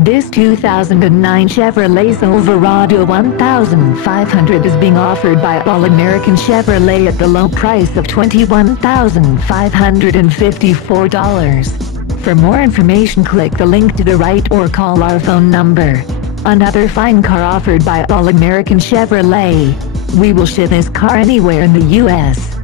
This 2009 Chevrolet Silverado 1500 is being offered by All American Chevrolet at the low price of $21,554. For more information, click the link to the right or call our phone number. Another fine car offered by All American Chevrolet. We will ship this car anywhere in the U.S.